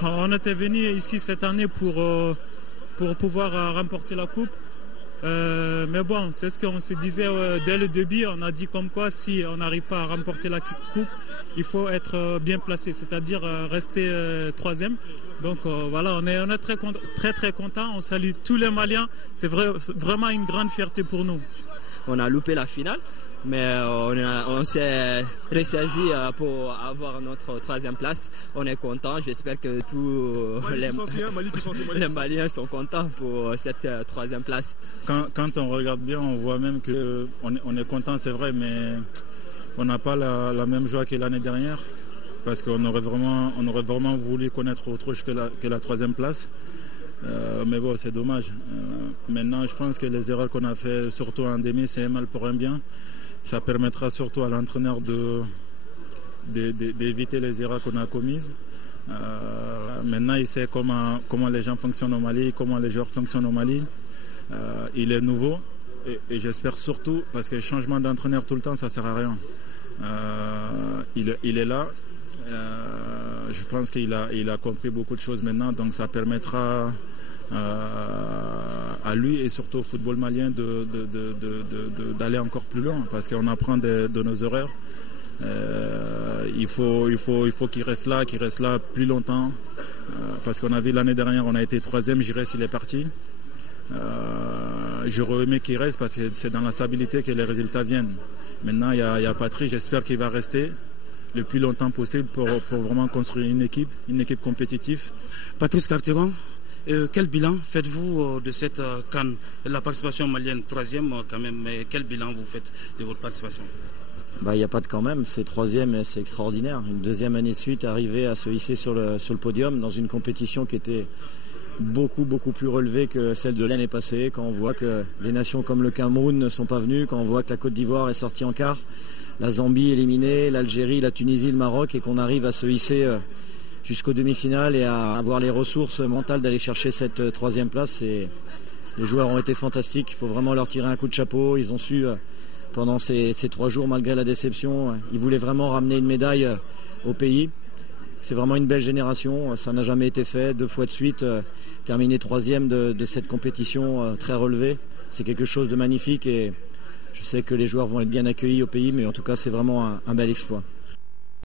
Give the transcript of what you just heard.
On était venu ici cette année pour pouvoir remporter la coupe. Mais bon, c'est ce qu'on se disait dès le début. On a dit comme quoi si on n'arrive pas à remporter la coupe, il faut être bien placé, c'est-à-dire rester troisième. Donc voilà, on est très content. On salue tous les Maliens. C'est vraiment une grande fierté pour nous. On a loupé la finale, mais on s'est ressaisi pour avoir notre troisième place. On est content. J'espère que tous les Maliens sont contents pour cette troisième place. Quand on regarde bien, on voit même qu'on est content, c'est vrai, mais on n'a pas la même joie que l'année dernière, parce qu'on aurait vraiment voulu connaître autre chose que la troisième place. Mais bon, c'est dommage. Maintenant, je pense que les erreurs qu'on a fait, surtout en demi, c'est un mal pour un bien. Ça permettra surtout à l'entraîneur d'éviter les erreurs qu'on a commises. Maintenant, il sait comment les gens fonctionnent au Mali, comment les joueurs fonctionnent au Mali. Il est nouveau et j'espère surtout, parce que le changement d'entraîneur tout le temps, ça ne sert à rien. Il est là. Je pense qu'il a compris beaucoup de choses maintenant, donc ça permettra à lui et surtout au football malien d'aller encore plus loin, parce qu'on apprend de nos erreurs. Il faut qu'il reste là plus longtemps, parce qu'on a vu l'année dernière, on a été troisième, Giresse il est parti. J'aurais aimé qu'il reste parce que c'est dans la stabilité que les résultats viennent. Maintenant il y a Patrick, j'espère qu'il va rester le plus longtemps possible pour vraiment construire une équipe compétitive. Patrice Carteron, quel bilan faites-vous de cette CAN, la participation malienne, troisième quand même, mais quel bilan vous faites de votre participation? Il n'y a pas de quand même, c'est troisième et c'est extraordinaire. Une deuxième année de suite, arriver à se hisser sur le podium dans une compétition qui était beaucoup plus relevée que celle de l'année passée, quand on voit que des nations comme le Cameroun ne sont pas venues, quand on voit que la Côte d'Ivoire est sortie en quart, la Zambie éliminée, l'Algérie, la Tunisie, le Maroc, et qu'on arrive à se hisser jusqu'aux demi-finales et à avoir les ressources mentales d'aller chercher cette troisième place. Les joueurs ont été fantastiques, il faut vraiment leur tirer un coup de chapeau. Ils ont su, pendant ces 3 jours, malgré la déception, ils voulaient vraiment ramener une médaille au pays. C'est vraiment une belle génération, ça n'a jamais été fait, 2 fois de suite, terminer troisième de cette compétition très relevée. C'est quelque chose de magnifique et je sais que les joueurs vont être bien accueillis au pays, mais en tout cas c'est vraiment un bel exploit.